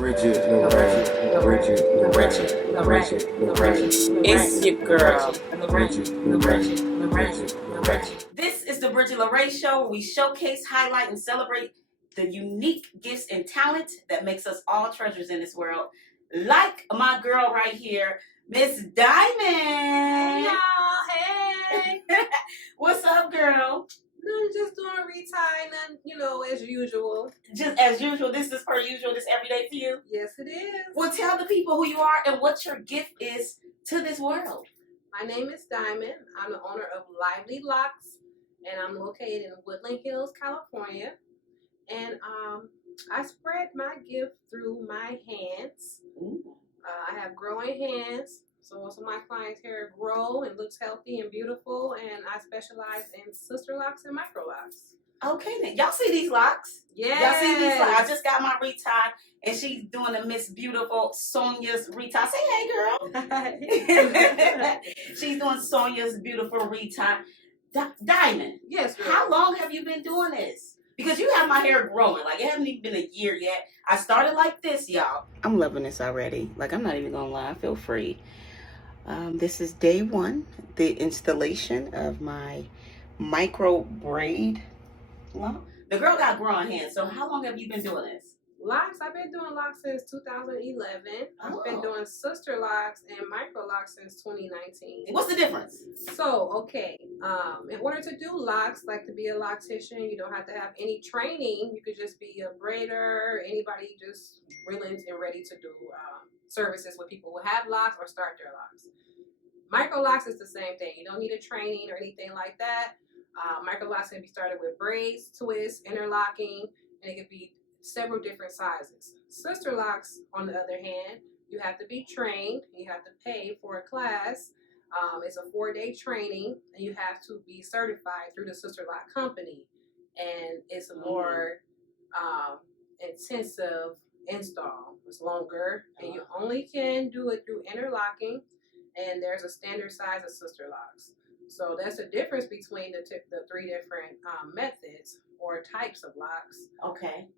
Bridgett LaRé It's your girl. Bridgett. This is the Bridgett LaRé Show, where we showcase, highlight, and celebrate the unique gifts and talent that makes us all treasures in this world. Like my girl right here, Miss Diamond. Hey y'all, hey. What's up, girl? Nothing, just doing a retie, nothing, as usual. Just as usual, this is per usual, this every day for you? Yes, it is. Well, tell the people who you are and what your gift is to this world. My name is Diamond. I'm the owner of Lively Locs, and I'm located in Woodland Hills, California. And I spread my gift through my hands. I have growing hands, so most of my clients' hair grow and looks healthy and beautiful, and I specialize in sister locks and micro locks. Okay, then. Y'all see these locks? Yeah. Y'all see these locks? I just got my retie, and she's doing a Miss Beautiful Sonia's retie. Say hey, girl. She's doing Sonia's beautiful retie. Diamond. Yes, girl. How long have you been doing this? Because you have my hair growing. Like, it hasn't even been a year yet. I started like this, y'all. I'm loving this already. Like, I'm not even going to lie. I feel free. This is day one, the installation of my micro braid lock. The girl got growing hands. So how long have you been doing this? Locks, I've been doing locks since 2011. I've been doing sister locks and micro locks since 2019. What's the difference? So, okay, in order to do locks, like to be a loctician, you don't have to have any training. You could just be a braider, anybody just willing and ready to do services with people who have locks or start their locks. Micro locks is the same thing. You don't need a training or anything like that. Micro locks can be started with braids, twists, interlocking, and it could be several different sizes. Sister locks, on the other hand, you have to be trained. You have to pay for a class. It's a 4-day training, and you have to be certified through the Sister Lock company. And it's a more intensive install. It's longer, and you only can do it through interlocking. And there's a standard size of sister locks. So that's the difference between the three different methods or types of locks. Okay.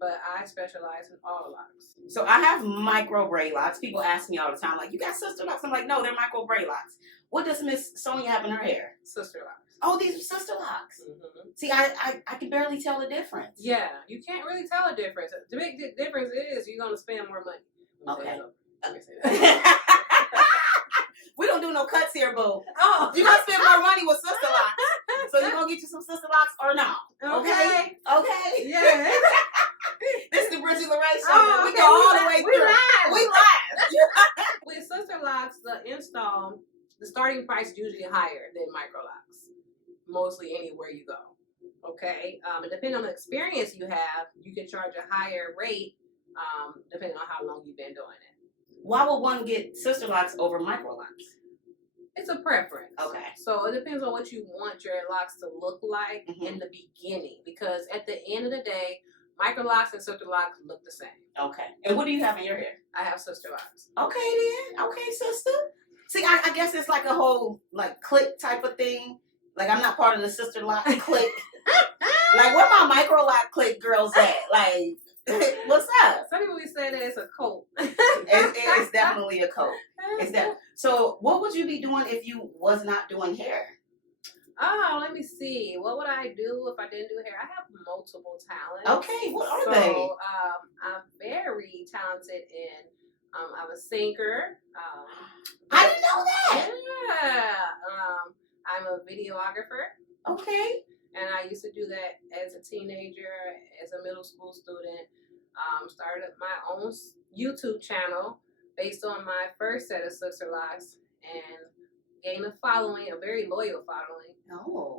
But I specialize in all locks. So I have micro braid locks. People ask me all the time, like, you got sister locks? I'm like, no, they're micro braid locks. What does Miss Sonia have in her hair? Sister locks. Oh, these are sister locks. Mm-hmm. See, I can barely tell the difference. Yeah, you can't really tell a difference. The big difference is you're going to spend more money. Okay. Let me say that. We don't do no cuts here, boo. Oh. You're going to spend more money with sister locks. So you're going to get you some sister locks or not? Okay? Okay? Yeah. This is the Bridgett LaRé Show. Oh, we okay, go all the way we through. live. We live. With sister locks, the install, the starting price is usually higher than micro locks. Mostly anywhere you go. Okay? And depending on the experience you have, you can charge a higher rate depending on how long you've been doing it. Why would one get sister locks over micro locks? It's a preference. Okay. So it depends on what you want your locks to look like in the beginning. Because at the end of the day, micro locks and sister locks look the same. Okay. And what do you have in your hair? I have sister locks. Okay then. Okay, sister. See, I guess it's like a whole like clique type of thing. Like, I'm not part of the sister lock clique. Like, where my micro lock clique girls at? Like, what's up? Some people be saying that it's a cult. It's definitely a cult. It's that. So, what would you be doing if you was not doing hair? Oh, let me see. What would I do if I didn't do hair? I have multiple talents. Okay, what are So, they? I'm very talented in. I'm a singer. I didn't know that. Yeah. I'm a videographer. Okay. And I used to do that as a teenager, as a middle school student. Started my own YouTube channel based on my first set of sister locks and gained a following, a very loyal following. Oh.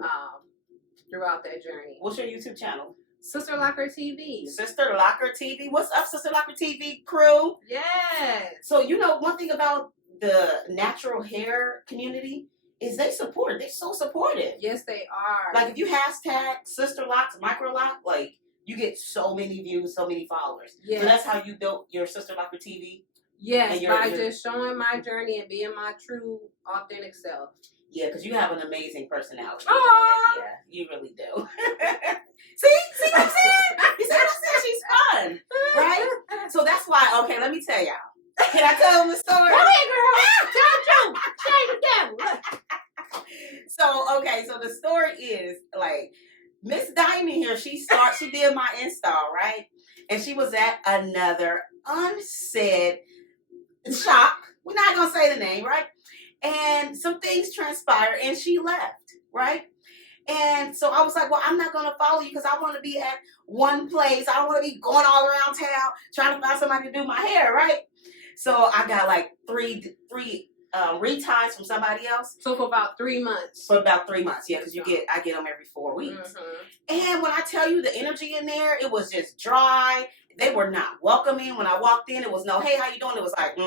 Throughout that journey. What's your YouTube channel? Sisterlocker TV. Sisterlocker TV. What's up, Sisterlocker TV crew? Yes. So, one thing about the natural hair community is they support. They're so supportive. Yes, they are. Like, if you hashtag sister locks, micro lock, like, you get so many views, so many followers. Yes. So that's how you built your Sisterlocker TV? Yes, and by just showing my journey and being my true, authentic self. Yeah, because you have an amazing personality. Aww. Yeah, you really do. See what I'm saying? You see what I'm saying? She's fun, right? So that's why, okay, let me tell y'all. Can I tell them the story? Go ahead, girl. Tell the truth. Shame the devil. So the story is, like, Miss Diamond here, she did my install, right? And she was at another unsaid shop. We're not going to say the name, right? And some things transpired, and she left, right? And so I was like, well, I'm not going to follow you because I want to be at one place. I don't want to be going all around town trying to find somebody to do my hair, right? So I got like three reties from somebody else. So for about 3 months. For about 3 months, yeah, because I get them every 4 weeks. Mm-hmm. And when I tell you the energy in there, it was just dry. They were not welcoming. When I walked in, it was no, hey, how you doing? It was like,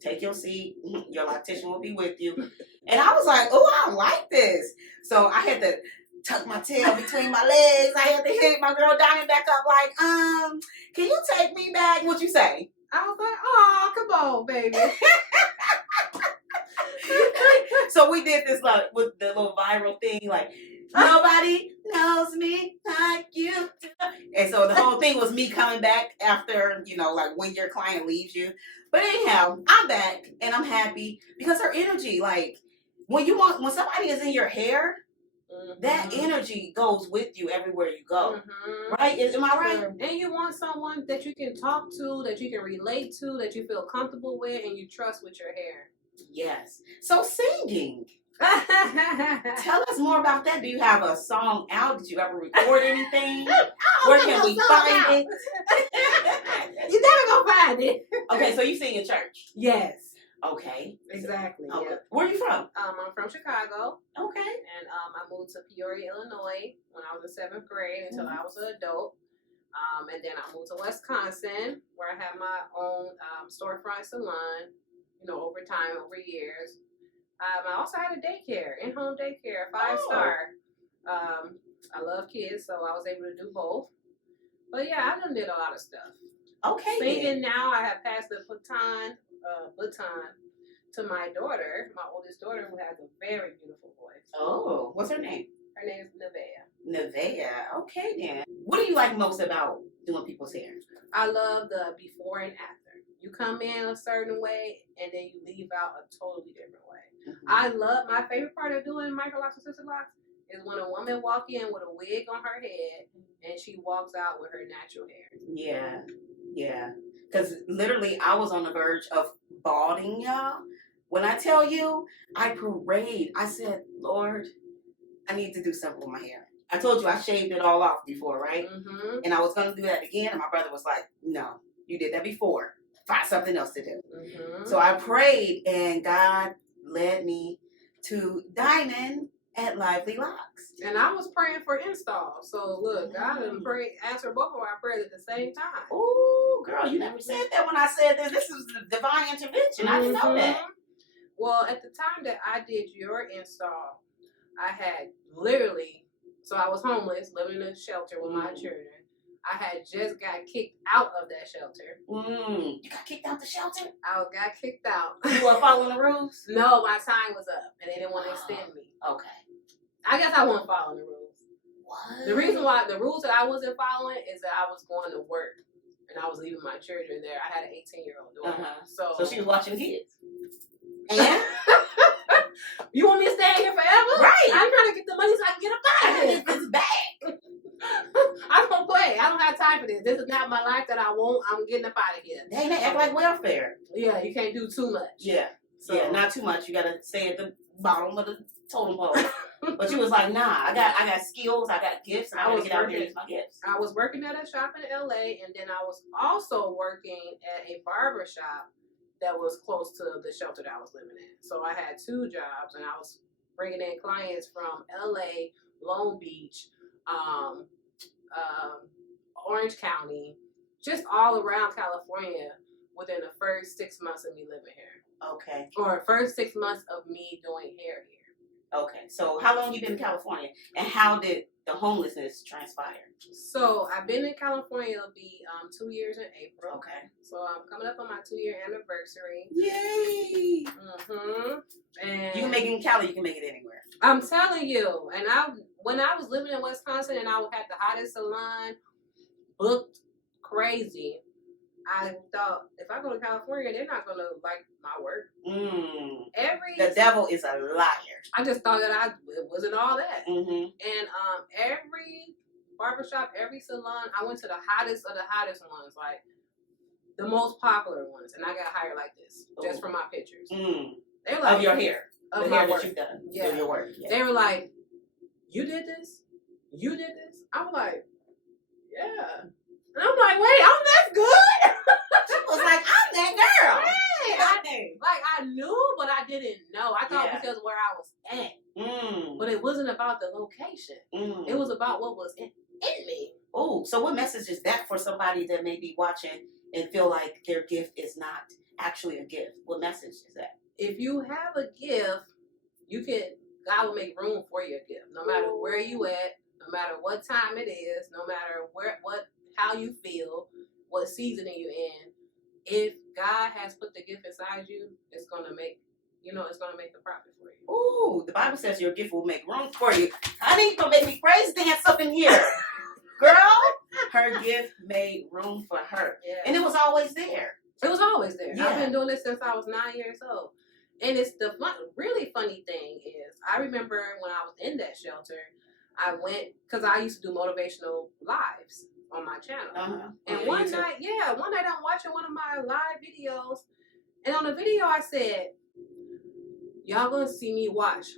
take your seat. Your loctician will be with you. And I was like, oh, I don't like this. So I had to tuck my tail between my legs. I had to hit my girl Diamond back up like, can you take me back? What you say? I was like, oh, come on, baby. So we did this like with the little viral thing, like, nobody knows me like you do. And so the whole thing was me coming back after, like when your client leaves you. But anyhow, I'm back and I'm happy because her energy, like when somebody is in your hair, that energy goes with you everywhere you go. Right? Am I right? And you want someone that you can talk to, that you can relate to, that you feel comfortable with, and you trust with your hair. Yes. So singing. Tell us more about that. Do you have a song out? Did you ever record anything? Where can we find it? You're never gonna find it. Okay, so you sing in church? Yes. Okay. Exactly. Okay. Yeah. Where are you from? I'm from Chicago. Okay. And I moved to Peoria, Illinois when I was in 7th grade until I was an adult. And then I moved to Wisconsin where I have my own storefront salon, over time, over years. I also had a daycare, in-home daycare, 5-star. I love kids, so I was able to do both. But yeah, I done did a lot of stuff. Okay. Singing now, I have passed the baton to my daughter, my oldest daughter, who has a very beautiful voice. Oh, what's her name? Her name is Nevaeh. Nevaeh. Okay, then. What do you like most about doing people's hair? I love the before and after. You come in a certain way, and then you leave out a totally different way. I love, my favorite part of doing microlocks and Sisterlocks is when a woman walks in with a wig on her head, and she walks out with her natural hair. Yeah. Because literally, I was on the verge of balding, y'all. When I tell you, I prayed. I said, Lord, I need to do something with my hair. I told you I shaved it all off before, right? And I was going to do that again. And my brother was like, no, you did that before. Find something else to do. So I prayed, and God led me to Diamond at Lively Locs. And I was praying for install. So look, God answered both of our prayers at the same time. Oh, girl, you never said that when I said this. This was the divine intervention. I didn't know that. Well, at the time that I did your install, I had literally, so I was homeless, living in a shelter with my children. I had just got kicked out of that shelter. You got kicked out the shelter? I got kicked out. You weren't following the rules? No, my time was up, and they didn't want to extend me. Okay. I guess I wasn't following the rules. What? The reason why, the rules that I wasn't following is that I was going to work, and I was leaving my children there. I had an 18-year-old daughter. So she was watching kids. And? You want me to stay here forever? Right. I'm trying to get the money so I can get up out of here. It's bad. I don't play. I don't have time for this. This is not my life that I want. I'm getting up out of here. They act like welfare. Yeah, you can't do too much. Yeah. So, yeah, not too much. You got to stay at the bottom of the totem pole. But you was like, nah, I got skills, I got gifts, and I want to get out here and use my gifts. I was working at a shop in LA, and then I was also working at a barber shop that was close to the shelter that I was living in. So I had 2 jobs, and I was bringing in clients from LA, Long Beach, Orange County, just all around California within the first 6 months of me living here. Okay. Or first 6 months of me doing hair here. Okay. So how long you been in California, and how did the homelessness transpire? So I've been in California. It'll be 2 years in April. Okay. So I'm coming up on my 2-year anniversary. Yay! And You can make it in Cali. You can make it anywhere. I'm telling you. And when I was living in Wisconsin and I had the hottest salon, booked crazy, I thought if I go to California, they're not gonna like my work. The devil is a liar. I just thought that it wasn't all that. Mm-hmm. And every barbershop, every salon, I went to the hottest of the hottest ones, like the most popular ones, and I got hired like this just from my pictures. They were like, of your hair, of the my hair work. that you've done, Yeah, of your work. Yeah. They were like, "You did this? You did this?" I was like, "Yeah." And I'm like, "Wait, I'm that good?" She was like, "I'm that girl." Hey, I knew, but I didn't know. I thought because where I was at. But it wasn't about the location. It was about what was in me. Oh, so what message is that for somebody that may be watching and feel like their gift is not actually a gift? What message is that? If you have a gift, God will make room for your gift. No matter where you at, no matter what time it is, no matter how you feel, what season you in. If God has put the gift inside you, it's gonna make the profit for you. Ooh, the Bible says your gift will make room for you. Honey, you gonna make me praise dance up in here. Girl, her gift made room for her. Yeah. And it was always there. It was always there. Yeah. I've been doing this since I was 9 years old. And it's really funny thing is, I remember when I was in that shelter, I went, because I used to do motivational lives on my channel. And one night I'm watching one of my live videos, and on the video I said, y'all gonna see me watch.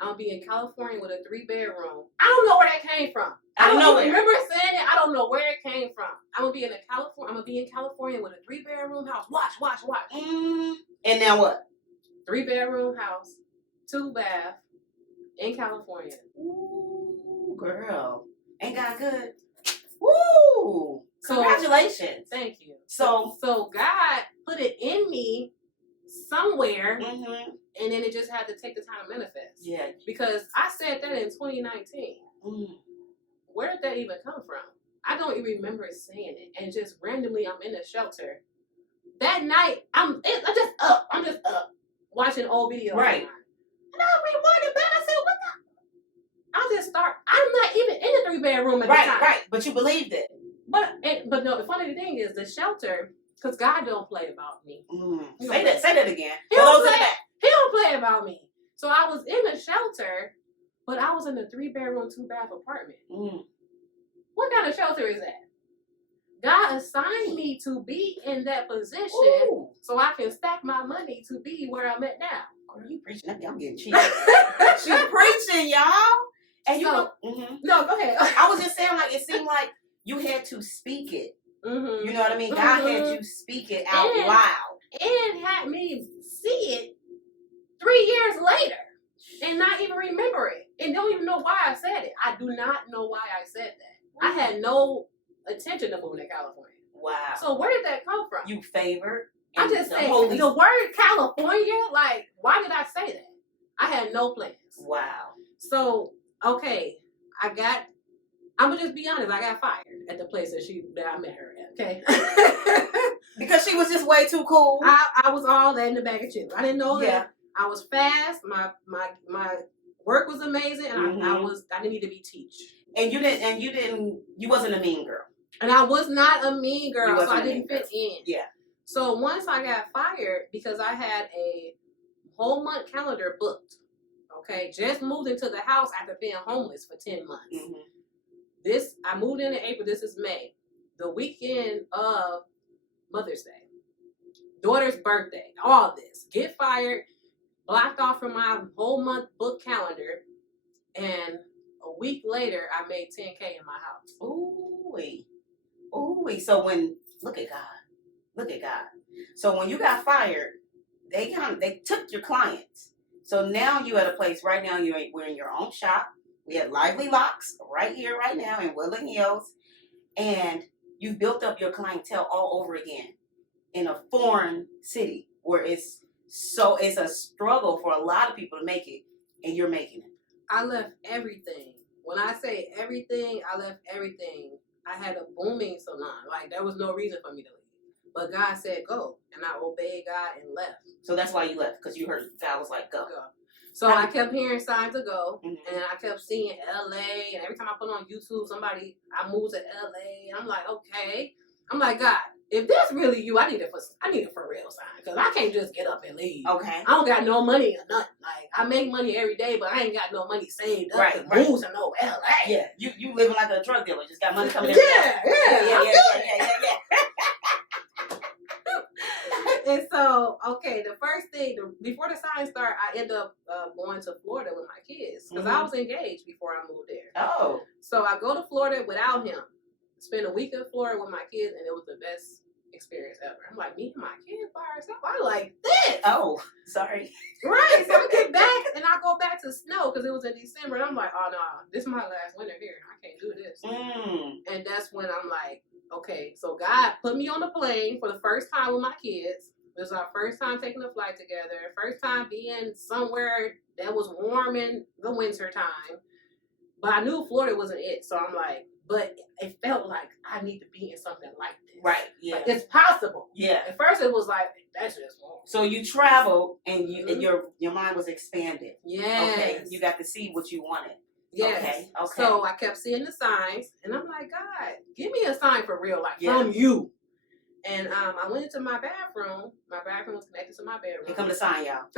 I'm gonna be in California with a 3-bedroom. I don't know where that came from. I don't remember saying it. I don't know where it came from. I'm gonna be in California with a 3-bedroom house. Watch. And now what? 3-bedroom house, 2 bath in California. Ooh, girl. Ain't God good? Woo! Congratulations. Thank you. So God put it in me somewhere, and then it just had to take the time to manifest. Yeah. Because I said that in 2019. Where did that even come from? I don't even remember saying it. And just randomly, I'm in a shelter. That night, I'm just up. I'm just up watching old videos. Right. And I rewinded back. I said, what the? I'm not even in a 3-bedroom at the time. Right. But you believed it. But no, the funny thing is the shelter, because God don't play about me. Say that again. He don't play about me. So I was in a shelter, but I was in a 3-bedroom, 2-bath apartment. What kind of shelter is that? God assigned me to be in that position so I can stack my money to be where I'm at now. Girl, you preaching. I'm getting cheated. She preaching, y'all. And No, go ahead. I was just saying, like, it seemed like you had to speak it. You know what I mean? God had you speak it out loud. And had me see it 3 years later and not even remember it. And don't even know why I said it. I do not know why I said that. I had no intention of moving to California. Wow. So where did that come from? You favored. I just said the word California, like, why did I say that? I had no plans. Wow. So, okay, I'm gonna just be honest, I got fired at the place that I met her at, okay? Because she was just way too cool. I was all that in the bag of chips. I didn't know that. I was fast, my work was amazing, and I didn't need to be teach. And you wasn't a mean girl. And I was not a mean girl, so I didn't fit in. Yeah. So once I got fired, because I had a whole month calendar booked, okay, just moved into the house after being homeless for 10 months. I moved in April, this is May. The weekend of Mother's Day, daughter's birthday, all this. Get fired, blocked off from my whole month book calendar, and a week later, I made $10K in my house. Ooh-wee. So look at God. So when you got fired, they took your clients. So now you at a place right now, we're in your own shop. We have Lively Locs right here, right now in Woodland Hills. And you've built up your clientele all over again in a foreign city where it's a struggle for a lot of people to make it. and you're making it. I left everything. When I say everything, I left everything. I had a booming salon. Like, there was no reason for me to leave. But God said go, and I obeyed God and left. So that's why you left, because you heard God was like, go. So I kept hearing signs to go, Mhm. and I kept seeing LA, and every time I put on YouTube, I moved to LA, and I'm like, okay. I'm like, God, if that's really you, I need a for real sign, because I can't just get up and leave. Okay. I don't got no money or nothing. Like, I make money every day, but I ain't got no money saved up to move to no LA. Yeah, you living like a drug dealer, just got money coming in. Yeah. And so, okay, the first thing, before the sign started, I ended up going to Florida with my kids, because I was engaged before I moved there. Oh. So I go to Florida without him, spend a week in Florida with my kids, and it was the best experience ever. I'm like, me and my kids by ourselves, I like this. Oh, sorry. Right, so I get back, and I go back to snow, because it was in December, and I'm like, oh, no, this is my last winter here. I can't do this. And that's when I'm like, okay, so God put me on the plane for the first time with my kids. It was our first time taking a flight together, first time being somewhere that was warm in the winter time. But I knew Florida wasn't it, so I'm like, but it felt like I need to be in something like this. Right, yeah. Like, it's possible. Yeah. At first it was like, that's just warm. So you traveled, and and your mind was expanded. Yes. Okay, you got to see what you wanted. Yes. Okay. So I kept seeing the signs, and I'm like, God, give me a sign for real, like Yeah. from you. And I went into my bathroom. My bathroom was connected to my bedroom. Here come the sign, y'all.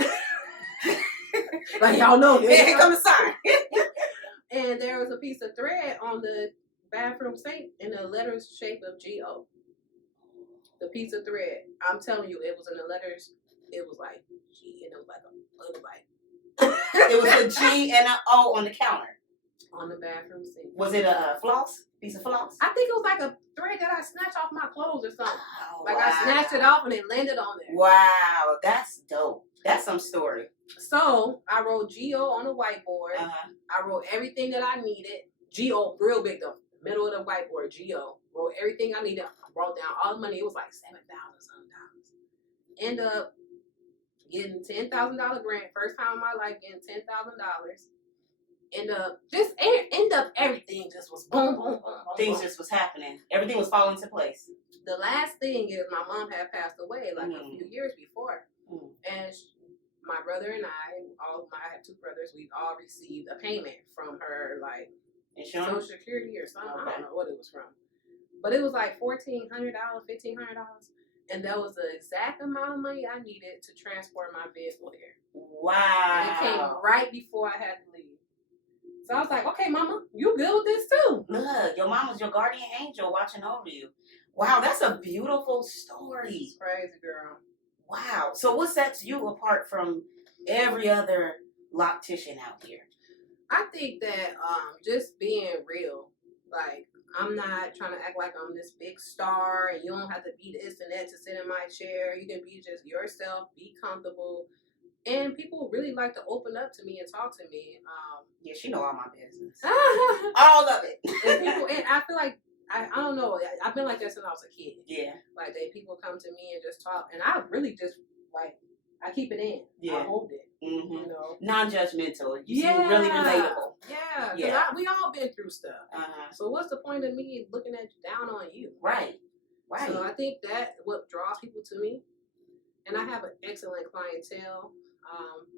Like, y'all know this. Here come the sign. And there was a piece of thread on the bathroom sink in the letters shape of G-O. The piece of thread. I'm telling you, it was in the letters. It was like G, and it was like It was a G and an O on the counter. on the bathroom sink. Was it a floss? Piece of floss? I think it was like a thread that I snatched off my clothes or something. Oh, Like, wow. I snatched it off and it landed on there. Wow, that's dope. That's some story. So I wrote G-O on the whiteboard. I wrote everything that I needed. G-O, real big though. Middle of the whiteboard, G-O. Wrote everything I needed. Wrote down all the money. It was like $7,000 something. End up getting $10,000 grant. First time in my life getting $10,000. End up everything just was boom, boom, boom, boom. Things boom. just was happening. Everything was falling into place. The last thing is my mom had passed away like a few years before. And my brother and I have two brothers, we've all received a payment from her, like Insurance? Social Security or something. Okay. I don't know what it was from. But it was like $1,400, $1,500. And that was the exact amount of money I needed to transport my vehicle here. Wow. And it came right before I had to leave. So I was like, okay, mama, you good with this too? Look, your mom was your guardian angel watching over you. Wow, that's a beautiful story. It's crazy, girl. Wow. So what sets you apart from every other loctician out here? I think that just being real. Like, I'm not trying to act like I'm this big star and you don't have to be this and that to sit in my chair. You can be just yourself, be comfortable. And people really like to open up to me and talk to me. Yeah, she know all my business. All of it. And I feel like, I don't know, I've been like that since I was a kid. Yeah. Like, people come to me and just talk. And I really just, like, I keep it in. Yeah. I hold it. Mm-hmm. You know? Non-judgmental. You seem really relatable. Yeah. Yeah. We all been through stuff. Uh-huh. So what's the point of me looking down on you? Right. Right. So I think that what draws people to me. And I have an excellent clientele.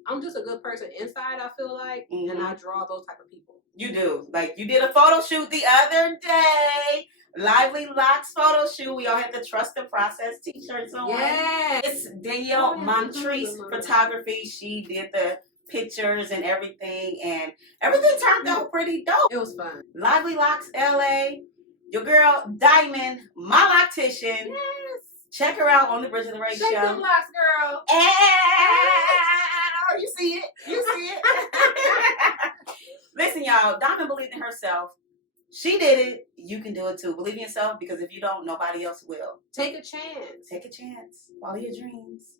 I'm just a good person inside, I feel like, and I draw those type of people. You do. Like, you did a photo shoot the other day. Lively Locs photo shoot. We all had the Trust the Process t-shirts on. Yes. It's Danielle Montrese photography. She did the pictures and everything turned out pretty dope. It was fun. Lively Locs LA. Your girl, Diamond, my loctician. Yes. Check her out on the Bridgett LaRé Show. Shake them locks, girl. You see it. You see it. Listen, y'all, Diamond believed in herself. She did it. You can do it too. Believe in yourself, because if you don't, nobody else will. Take a chance. Take a chance. Follow your dreams.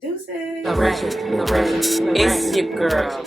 Deuces. It's your girl.